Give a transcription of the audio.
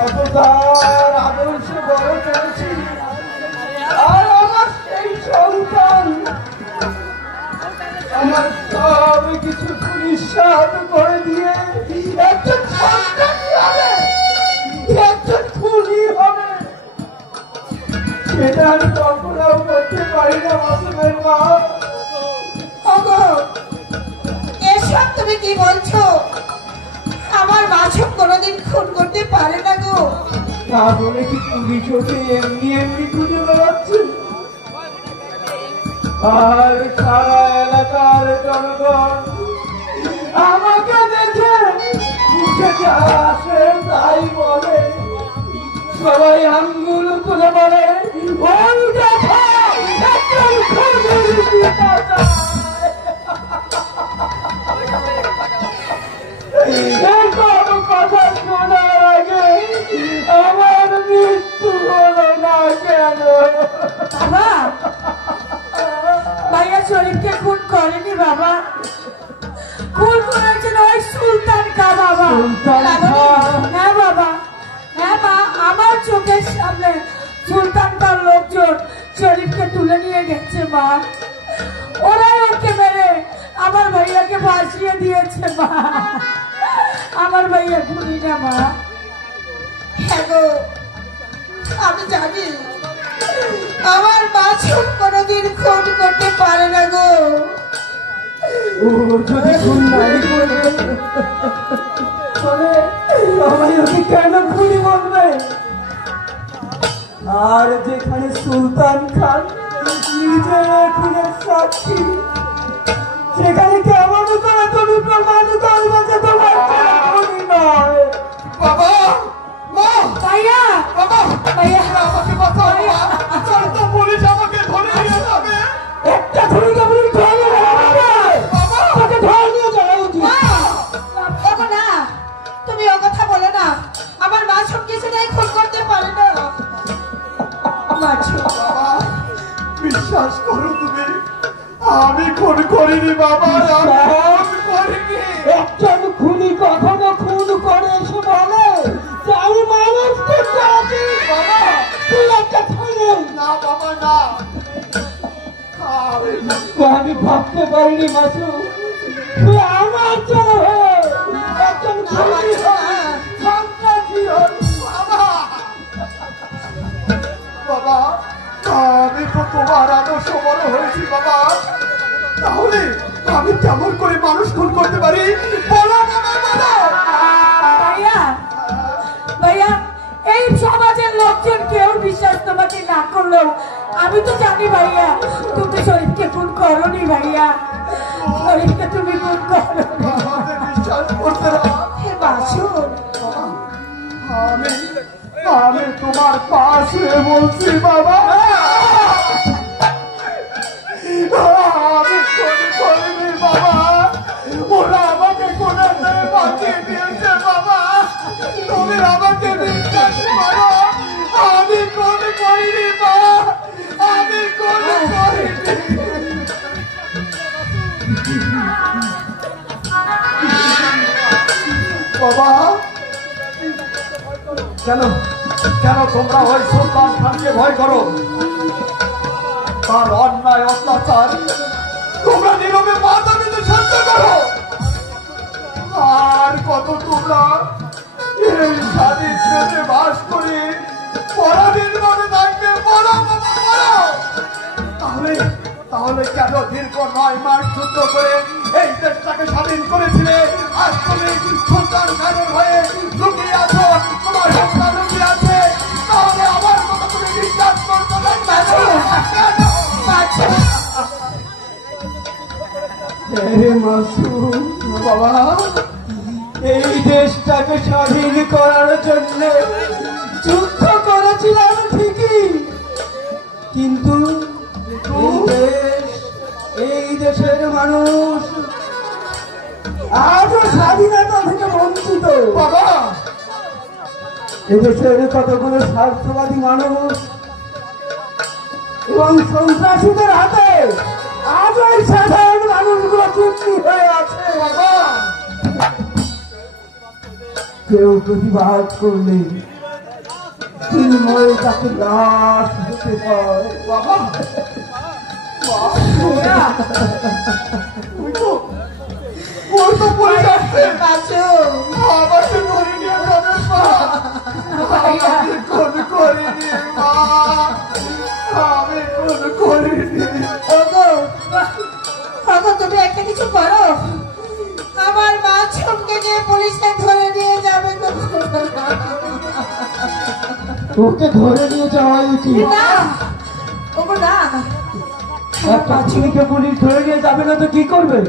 সততার আদর্শে বড় করেছি, আর আমার সেই সন্তান আমার সব কিছু নিঃস্বাদ করে দিয়ে একজন সন্তানই হবে, একজন খুনি হবে, সেটা আমি কল্পনাও করতে পারি না মাসুমের মা। এসব তুমি কি বলছো? আমার মাসুম কোনোদিন খুন করতে পারে না গো। তা বলে কি পুলিশ ওকে এমনি এমনি খুঁজে বেড়াচ্ছে? আর সারা এলাকার জনগণ আমাকে দেখে মুখে যা আসে তাই বলে, সবাই আঙ্গুল তুলে বলে ওই দেখো একজন খুনির পিতা। কথা শোনার আগে আমার মৃত্যু হলো না কেন? বাবা, ভাইয়া শরীফকে খুন করেনি বাবা, খুন করেছেন ওই সুলতান কা বাবা। হ্যাঁ বাবা, হ্যাঁ মা, আমার চোখের সামনে সুলতান কার লোকজন শরীফকে তুলে নিয়ে গেছে মা। ওরাই ওকে মেরে আমার ভাইয়াকে ভাসিয়ে দিয়েছে মা। আমার ভাইয়া খুনি না মা। হ্যাঁ গো, আমি জানি আমার মাসুম কোনোদিন খুন করতে পারে না গো। ও যদি খুন নাই করে সবাই ওকে কেন খুনি বলবে? আর যেখানে সুলতান খান নিজে খুনের সাক্ষী, সেখানে কেমন করে তুমি প্রমাণ করবে যে তোমার খুনি নয়? বাবা, মা, ভাইয়া, বাবা, ভাইয়া, আমাকে বাঁচাও, চল তো পুলিশ আমাকে ধরে নিয়ে যাবে। একটা খুনিকে পুলিশ ধরে নিয়ে যাবে? বাবা, তাকে ধরে নিয়ে যাওয়া উচিত। ওগো না, তুমি ও কথা বলো না। আমার মাসুম কিছু নেই, খুন করতে পারে না। মাসুম, বাবা, বিশ্বাস করো তুমি, আমি খুন করিনি বাবা, আমি খুন করিনি। একজন খুনি কখনো খুন করে এসে বলে যে আমি মানুষ খুন করেছি? বাবা, তুই একটা খুনি। না বাবা, না, আমি ভাবতে পারিনি মাসুম তুই আমার জন্য হয়ে একজন খুনি হয়ে সন্ত্রাসী হলি। বাবা, বাবা, আমি তো তোমার আদর্শ বড় হয়েছি বাবা, তাহলে আমি কেমন করে মানুষ খুন করতে পারি বলো বাবা, বলো। ভাইয়া, ভাইয়া, এই সমাজের লোকজন কেউ বিশ্বাস তোমাকে না করলেও আমি তো জানি ভাইয়া তুমি শরীফকে খুন করোনি। ভাইয়া, শরীফকে তুমি খুন করো। আমাকে বিশ্বাস করতে না। হে মাসুম, আমি আমি তোমার পাশে বলছি বাবা, আমি খুন করিনি বাবা, ওরা আমাকে কোনের ধরে বাঁচিয়ে দিয়েছে বাবা, তুমি আমাকে বিশ্বাস করো, আমি খুন করিনি বাবা, আমি খুন করিনি। বাবা, কেন কেন তোমরা ওই সুলতান খানকে ভয় করো? তার অন্যায় অত্যাচার তোমরা নীরবে মাথা পেতে সহ্য করো। আর কত তোমরা এই স্বাধীন দেশে বাস করে পরাধীন মনে থাকবে? বলো বাবা, বলো। তাহলে তাহলে কেন দীর্ঘ 9 মাস যুদ্ধ করে এই দেশটাকে স্বাধীন করেছিলে? আজ তুমি সুলতান খানের হয়ে লুকিয়ে আছো, তোমার হত্যা লুকিয়ে আছে, তাহলে আমার কথা তুমি বিশ্বাস করছো না কেন? মাসুম বাবা, এই দেশটাকে স্বাধীন করার জন্য যুদ্ধ করেছিলাম ঠিকই, কিন্তু এই দেশের মানুষ আজও স্বাধীনতা থেকে বঞ্চিত। বাবা, এদেশের কতগুলো স্বার্থবাদী মানুষ এবং সন্ত্রাসীদের হাতে আজ ওই সাধারণ মানুষগুলো চুক্তি হয়ে আছে। বাবা, কেউ প্রতিবাদ করলে চিন্ময় তাকে লাশ হতে হয়। বাবা মা ওই তো পুলিশ আসছে বাঁচো আমাকে ধরে নিয়ে যাবে মা আমি খুন করিনি মা আমি খুন করিনি ওগো ওগো তুমি একটা কিছু করো আমার মা চমকে গিয়ে পুলিশে ধরে নিয়ে যাবে গো। ওকে ধরে নিয়ে যাওয়া উচিত। না ওগো না একটা ছেলেকে পুলিশ ধরে নিয়ে যাবে না তো কি করবে?